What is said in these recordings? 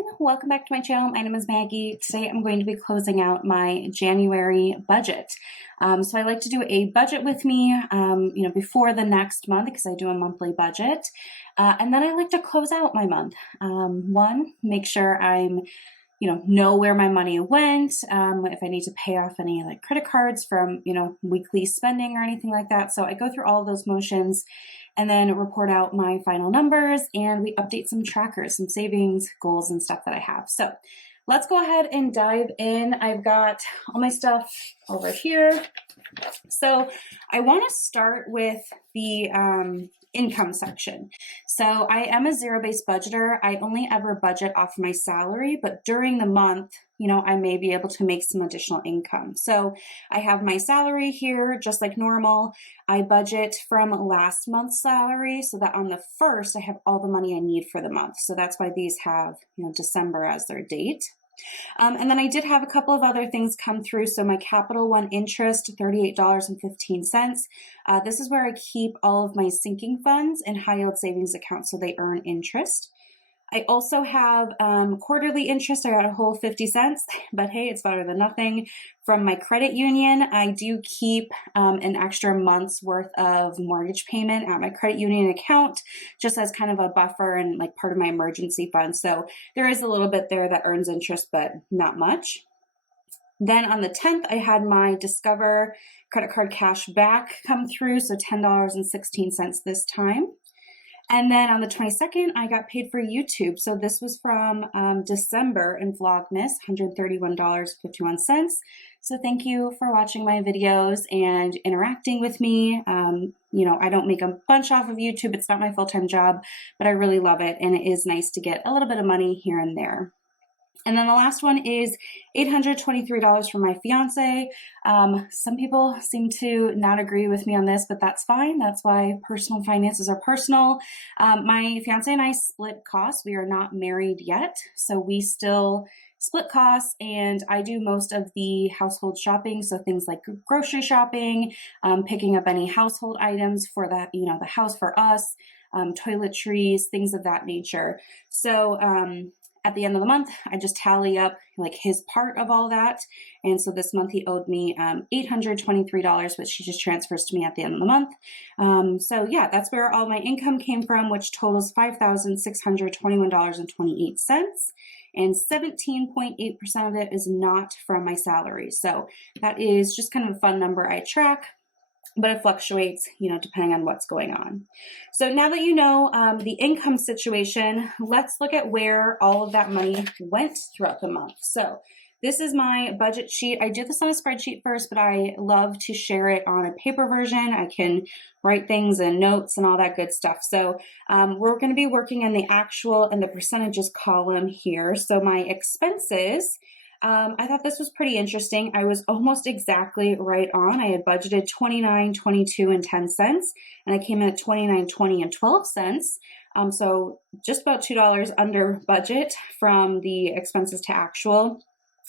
everyone, welcome back to my channel. My name is Maggie. Today I'm going to be closing out my January budget. So I like to do a budget with me, before the next month because I do a monthly budget. And then I like to close out my month. One, make sure I'm know where my money went, if I need to pay off any like credit cards from, weekly spending or anything like that. So I go through all of those motions and then report out my final numbers, and we update some trackers, some savings goals and stuff that I have. So let's go ahead and dive in. I've got all my stuff over here. So I want to start with the income section. So I am a zero-based budgeter. I only ever budget off my salary, but during the month, I may be able to make some additional income. So I have my salary here, just like normal. I budget from last month's salary so that on the 1st, I have all the money I need for the month. So that's why these have, December as their date. And then I did have a couple of other things come through. So my Capital One interest, $38.15. This is where I keep all of my sinking funds and high yield savings accounts so they earn interest. I also have quarterly interest. I got a whole 50 cents, but hey, it's better than nothing. From my credit union, I do keep an extra month's worth of mortgage payment at my credit union account, just as kind of a buffer and like part of my emergency fund. So there is a little bit there that earns interest, but not much. Then on the 10th, I had my Discover credit card cash back come through, so $10.16 this time. And then on the 22nd, I got paid for YouTube. So this was from December in Vlogmas, $131.51. So thank you for watching my videos and interacting with me. I don't make a bunch off of YouTube. It's not my full-time job, but I really love it. And it is nice to get a little bit of money here and there. And then the last one is $823 for my fiance. Some people seem to not agree with me on this, but that's fine. That's why personal finances are personal. My fiance and I split costs. We are not married yet, so we still split costs, and I do most of the household shopping. So things like grocery shopping, picking up any household items for the house for us, toiletries, things of that nature. So, at the end of the month, I just tally up like his part of all that. And so this month he owed me $823, which he just transfers to me at the end of the month. So yeah, that's where all my income came from, which totals $5,621.28. And 17.8% of it is not from my salary. So that is just kind of a fun number I track, but it fluctuates, depending on what's going on. So now that you know the income situation, let's look at where all of that money went throughout the month. So this is my budget sheet. I do this on a spreadsheet first, but I love to share it on a paper version. I can write things and notes and all that good stuff. So we're going to be working in the actual and the percentages column here. So my expenses, I thought this was pretty interesting. I was almost exactly right on. I had budgeted $29.22 and 10 cents, and I came in at $29.20 and 12 cents. So just about $2 under budget from the expenses to actual.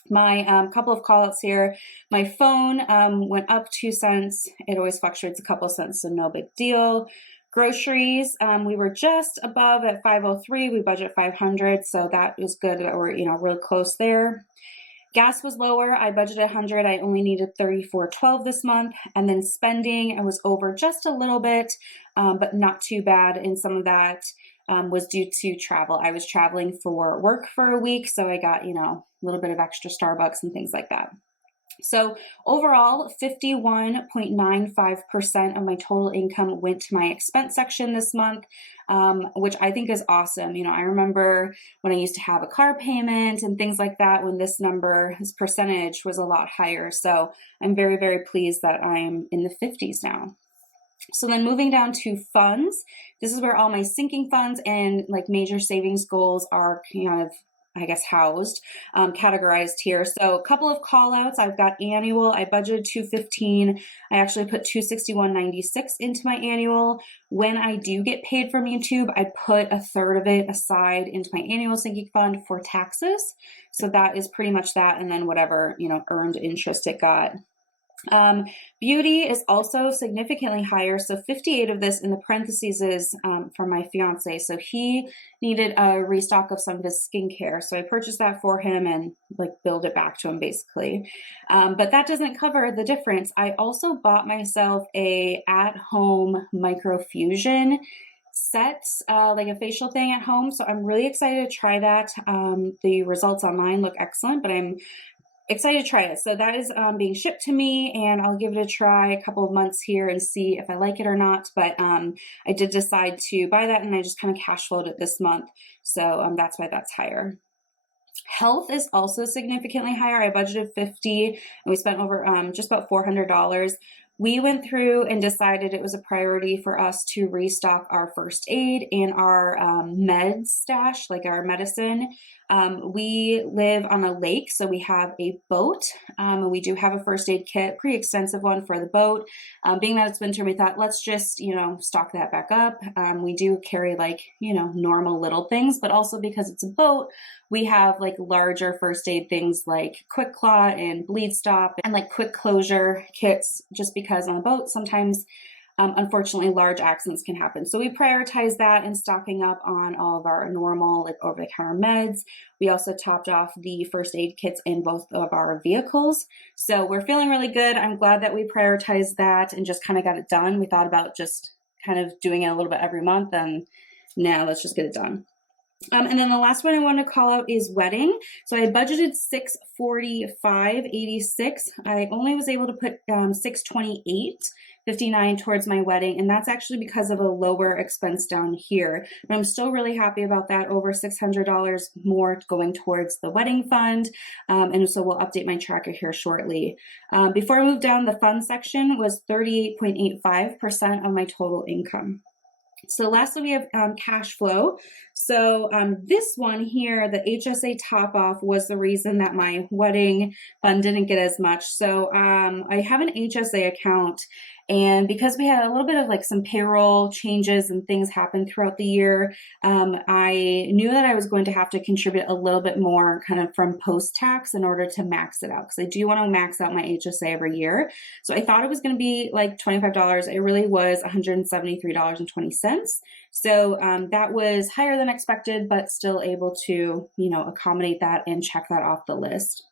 My couple of call outs here. My phone went up 2 cents. It always fluctuates a couple cents, so no big deal. Groceries, we were just above at 503. We budget 500, so that was good that we're really close there. Gas was lower. I budgeted 100. I only needed 34.12 this month. And then spending, I was over just a little bit, but not too bad. And some of that was due to travel. I was traveling for work for a week, so I got, a little bit of extra Starbucks and things like that. So overall, 51.95% of my total income went to my expense section this month, which I think is awesome. I remember when I used to have a car payment and things like that, when this percentage was a lot higher. So I'm very, very pleased that I'm in the 50s now. So then moving down to funds, this is where all my sinking funds and like major savings goals are kind of housed, categorized here. So a couple of call outs. I've got annual. I budgeted $215. I actually put $261.96 into my annual. When I do get paid from YouTube, I put a third of it aside into my annual sinking fund for taxes. So that is pretty much that. And then whatever, earned interest it got. Beauty is also significantly higher. So 58 of this in the parentheses is from my fiance. So he needed a restock of some of his skincare. So I purchased that for him and like billed it back to him basically. But that doesn't cover the difference. I also bought myself a at-home microfusion set, like a facial thing at home. So I'm really excited to try that. The results online look excellent, but I'm excited to try it. So that is being shipped to me, and I'll give it a try a couple of months here and see if I like it or not. But I did decide to buy that, and I just kind of cash flowed it this month. So that's why that's higher. Health is also significantly higher. I budgeted 50 and we spent over just about $400. We went through and decided it was a priority for us to restock our first aid and our med stash, like our medicine. We live on a lake, so we have a boat. We do have a first aid kit, pretty extensive one for the boat. Being that it's winter, we thought, let's just, stock that back up. We do carry like, normal little things, but also because it's a boat, we have like larger first aid things like Quick Claw and Bleed Stop and like quick closure kits, just because on a boat, sometimes unfortunately, large accidents can happen. So we prioritize that in stocking up on all of our normal, like over-the-counter meds. We also topped off the first aid kits in both of our vehicles. So we're feeling really good. I'm glad that we prioritized that and just kind of got it done. We thought about just kind of doing it a little bit every month, and now let's just get it done. And then the last one I want to call out is wedding. So I budgeted $645.86. I only was able to put $628.59 towards my wedding, and that's actually because of a lower expense down here. But I'm still really happy about that, over $600 more going towards the wedding fund. And so we'll update my tracker here shortly. Before I move down, the fund section was 38.85% of my total income. So lastly, we have cash flow. So this one here, the HSA top off, was the reason that my wedding fund didn't get as much. So I have an HSA account, and because we had a little bit of like some payroll changes and things happen throughout the year, I knew that I was going to have to contribute a little bit more kind of from post-tax in order to max it out, because I do want to max out my HSA every year. So I thought it was going to be like $25. It really was $173.20. So that was higher than expected, but still able to, accommodate that and check that off the list.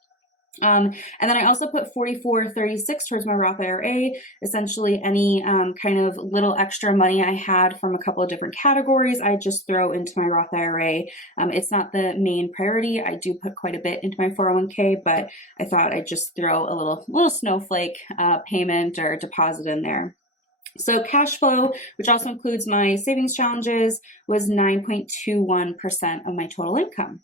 And then I also put $44.36 towards my Roth IRA, essentially any kind of little extra money I had from a couple of different categories, I just throw into my Roth IRA. It's not the main priority. I do put quite a bit into my 401k, but I thought I'd just throw a little snowflake payment or deposit in there. So cash flow, which also includes my savings challenges, was 9.21% of my total income.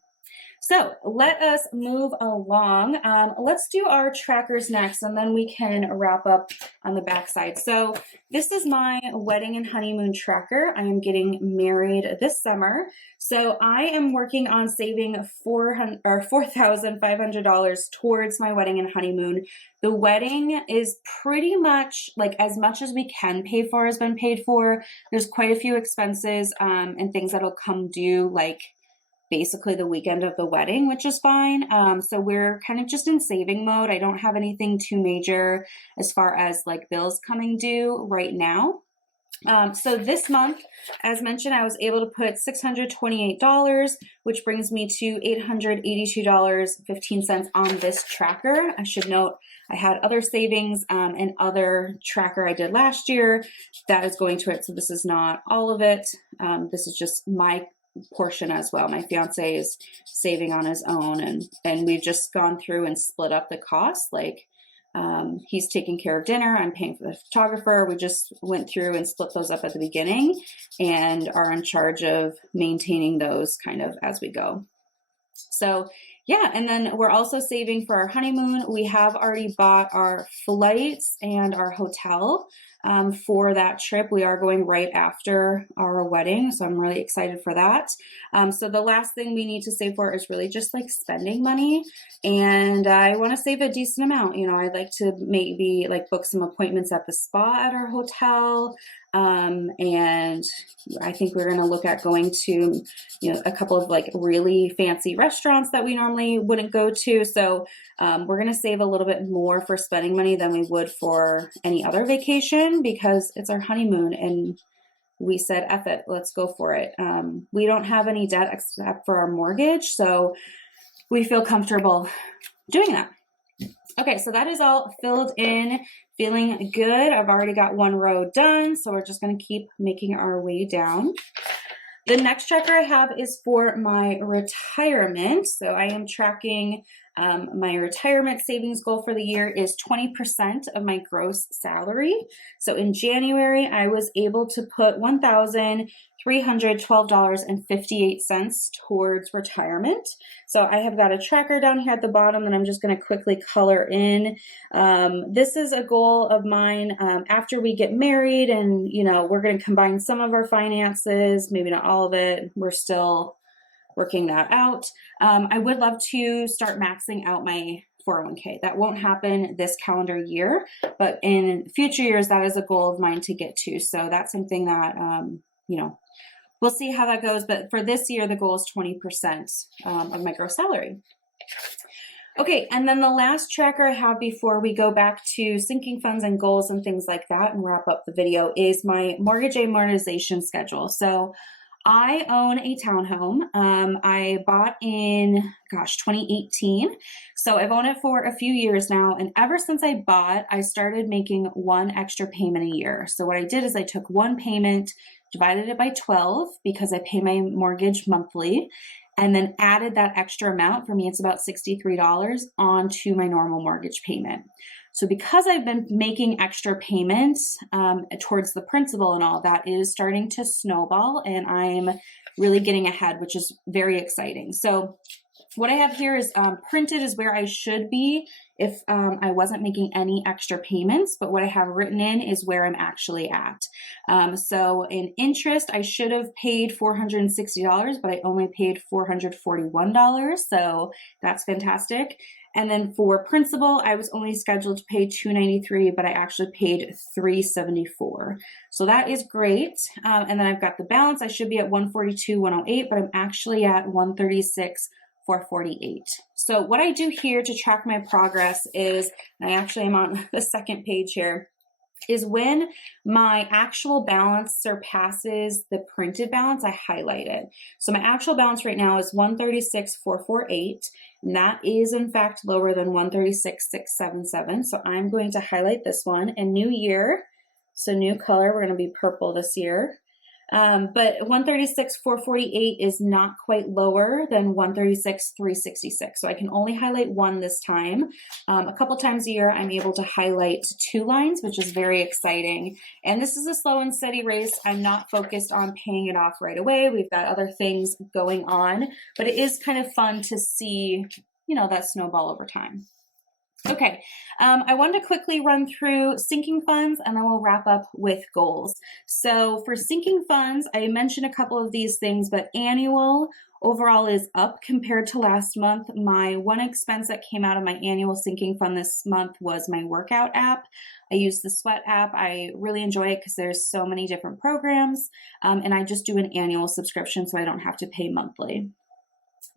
So let us move along. Let's do our trackers next, and then we can wrap up on the backside. So this is my wedding and honeymoon tracker. I am getting married this summer. So I am working on saving $4,500 towards my wedding and honeymoon. The wedding is pretty much like as much as we can pay for has been paid for. There's quite a few expenses and things that'll come due, like basically the weekend of the wedding, which is fine. So we're kind of just in saving mode. I don't have anything too major as far as like bills coming due right now. So this month, as mentioned, I was able to put $628, which brings me to $882.15 on this tracker. I should note I had other savings and other tracker I did last year that is going to it. So this is not all of it. This is just my portion as well. My fiance is saving on his own, and we've just gone through and split up the cost. Like he's taking care of dinner, I'm paying for the photographer. We just went through and split those up at the beginning and are in charge of maintaining those kind of as we go. So yeah, and then we're also saving for our honeymoon. We have already bought our flights and our hotel for that trip. We are going right after our wedding, so I'm really excited for that. So the last thing we need to save for is really just like spending money, and I want to save a decent amount. I'd like to maybe like book some appointments at the spa at our hotel. And I think we're going to look at going to, a couple of like really fancy restaurants that we normally wouldn't go to. So we're going to save a little bit more for spending money than we would for any other vacation because it's our honeymoon and we said, F it, let's go for it. We don't have any debt except for our mortgage, so we feel comfortable doing that. Okay, so that is all filled in, feeling good. I've already got one row done, so we're just going to keep making our way down. The next tracker I have is for my retirement. So I am tracking my retirement savings goal for the year is 20% of my gross salary. So in January, I was able to put $1,312.58 towards retirement. So I have got a tracker down here at the bottom that I'm just going to quickly color in. This is a goal of mine after we get married and, we're going to combine some of our finances, maybe not all of it. We're still working that out. I would love to start maxing out my 401k. That won't happen this calendar year, but in future years, that is a goal of mine to get to. So that's something that, we'll see how that goes. But for this year, the goal is 20% of my gross salary. Okay, and then the last tracker I have before we go back to sinking funds and goals and things like that and wrap up the video is my mortgage amortization schedule. So I own a townhome. I bought in, 2018. So I've owned it for a few years now. And ever since I bought, I started making one extra payment a year. So what I did is I took one payment, divided it by 12 because I pay my mortgage monthly, and then added that extra amount. For me, it's about $63 onto my normal mortgage payment. So because I've been making extra payments towards the principal and all that, it is starting to snowball and I'm really getting ahead, which is very exciting. So what I have here is printed is where I should be if I wasn't making any extra payments, but what I have written in is where I'm actually at. So in interest, I should have paid $460, but I only paid $441. So that's fantastic. And then for principal, I was only scheduled to pay $293, but I actually paid $374. So that is great. And then I've got the balance. I should be at $142,108, but I'm actually at $136,448. So what I do here to track my progress is, and I actually am on the second page here, is when my actual balance surpasses the printed balance, I highlight it. So my actual balance right now is $136,448, and that is in fact lower than $136,677. So I'm going to highlight this one. And new year, so new color, we're going to be purple this year. But $136,448 is not quite lower than $136,366. So I can only highlight one this time. A couple times a year, I'm able to highlight two lines, which is very exciting. And this is a slow and steady race. I'm not focused on paying it off right away. We've got other things going on, but it is kind of fun to see, that snowball over time. Okay, I wanted to quickly run through sinking funds and then we'll wrap up with goals. So for sinking funds, I mentioned a couple of these things, but annual overall is up compared to last month. My one expense that came out of my annual sinking fund this month was my workout app. I use the Sweat app. I really enjoy it because there's so many different programs, and I just do an annual subscription so I don't have to pay monthly.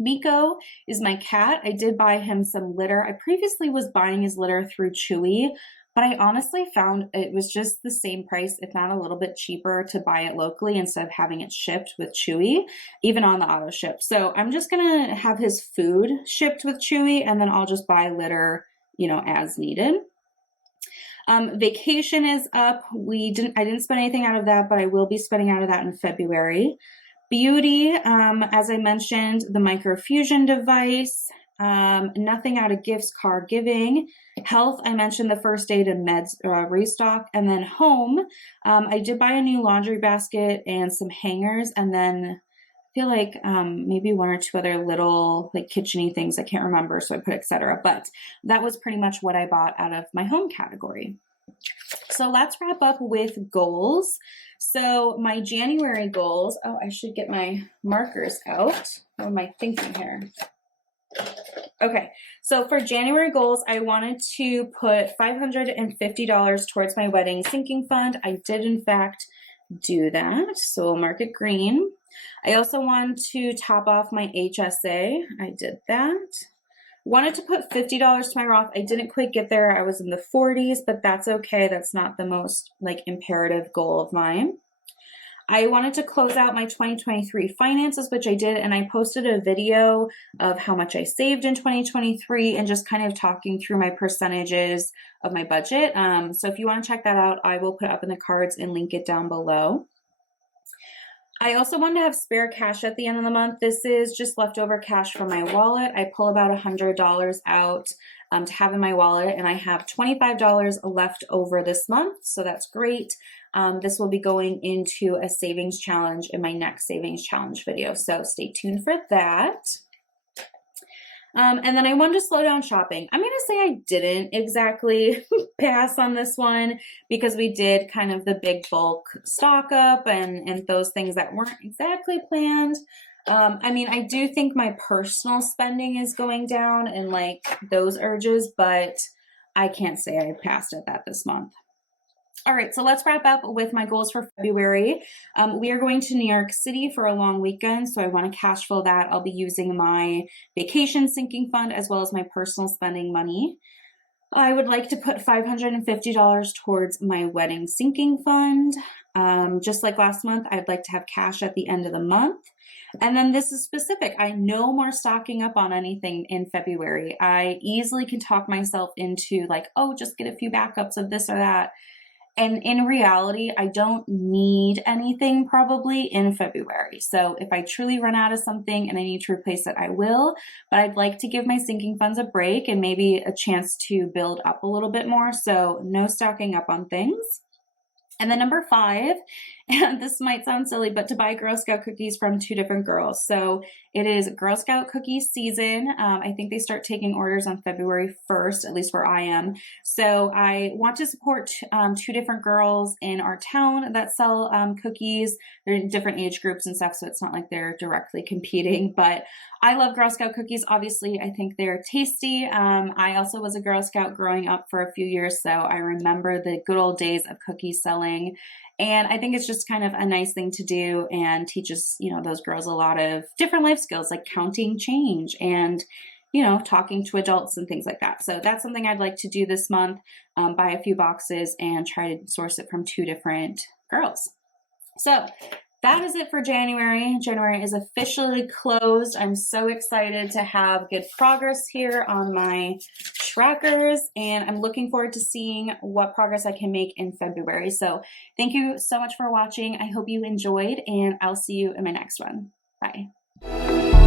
Miko is my cat. I did buy him some litter. I previously was buying his litter through Chewy, but I honestly found it was just the same price, if not a little bit cheaper, to buy it locally instead of having it shipped with Chewy, even on the auto ship. So I'm just going to have his food shipped with Chewy, and then I'll just buy litter, as needed. Vacation is up. I didn't spend anything out of that, but I will be spending out of that in February. Beauty, as I mentioned, the microfusion device, nothing out of gifts, car giving. Health, I mentioned the first aid and meds restock. And then home, I did buy a new laundry basket and some hangers. And then I feel like maybe one or two other little like kitchen-y things. I can't remember, so I put etc. But that was pretty much what I bought out of my home category. So let's wrap up with goals. So my January goals, I should get my markers out. What am I thinking here? Okay, so for January goals, I wanted to put $550 towards my wedding sinking fund. I did, in fact, do that. So we'll mark it green. I also want to top off my HSA. I did that. Wanted to put $50 to my Roth. I didn't quite get there. I was in the 40s, but that's okay. That's not the most like imperative goal of mine. I wanted to close out my 2023 finances, which I did, and I posted a video of how much I saved in 2023 and just kind of talking through my percentages of my budget. So if you want to check that out, I will put it up in the cards and link it down below. I also want to have spare cash at the end of the month. This is just leftover cash from my wallet. I pull about $100 out to have in my wallet, and I have $25 left over this month, so that's great. This will be going into a savings challenge in my next savings challenge video, so stay tuned for that. And then I wanted to slow down shopping. I'm going to say I didn't exactly pass on this one because we did kind of the big bulk stock up and those things that weren't exactly planned. I mean, I do think my personal spending is going down and like those urges, but I can't say I passed at that this month. All right, so let's wrap up with my goals for February. We are going to New York City for a long weekend, so I want to cash flow that. I'll be using my vacation sinking fund as well as my personal spending money. I would like to put $550 towards my wedding sinking fund. Just like last month, I'd like to have cash at the end of the month. And then this is specific. I no more stocking up on anything in February. I easily can talk myself into like, oh, just get a few backups of this or that. And in reality, I don't need anything probably in February. So if I truly run out of something and I need to replace it, I will. But I'd like to give my sinking funds a break and maybe a chance to build up a little bit more. So no stocking up on things. And then number 5, and this might sound silly, but to buy Girl Scout cookies from 2 different girls. So it is Girl Scout cookie season. I think they start taking orders on February 1st, at least where I am. So I want to support 2 different girls in our town that sell cookies. They're in different age groups and stuff, so it's not like they're directly competing. But I love Girl Scout cookies. Obviously, I think they're tasty. I also was a Girl Scout growing up for a few years, so I remember the good old days of cookie selling. And I think it's just kind of a nice thing to do and teaches, you know, those girls a lot of different life skills like counting change and, you know, talking to adults and things like that. So that's something I'd like to do this month, buy a few boxes and try to source it from 2 different girls. So that is it for January. January is officially closed. I'm so excited to have good progress here on my trackers, and I'm looking forward to seeing what progress I can make in February. So thank you so much for watching. I hope you enjoyed, and I'll see you in my next one. Bye.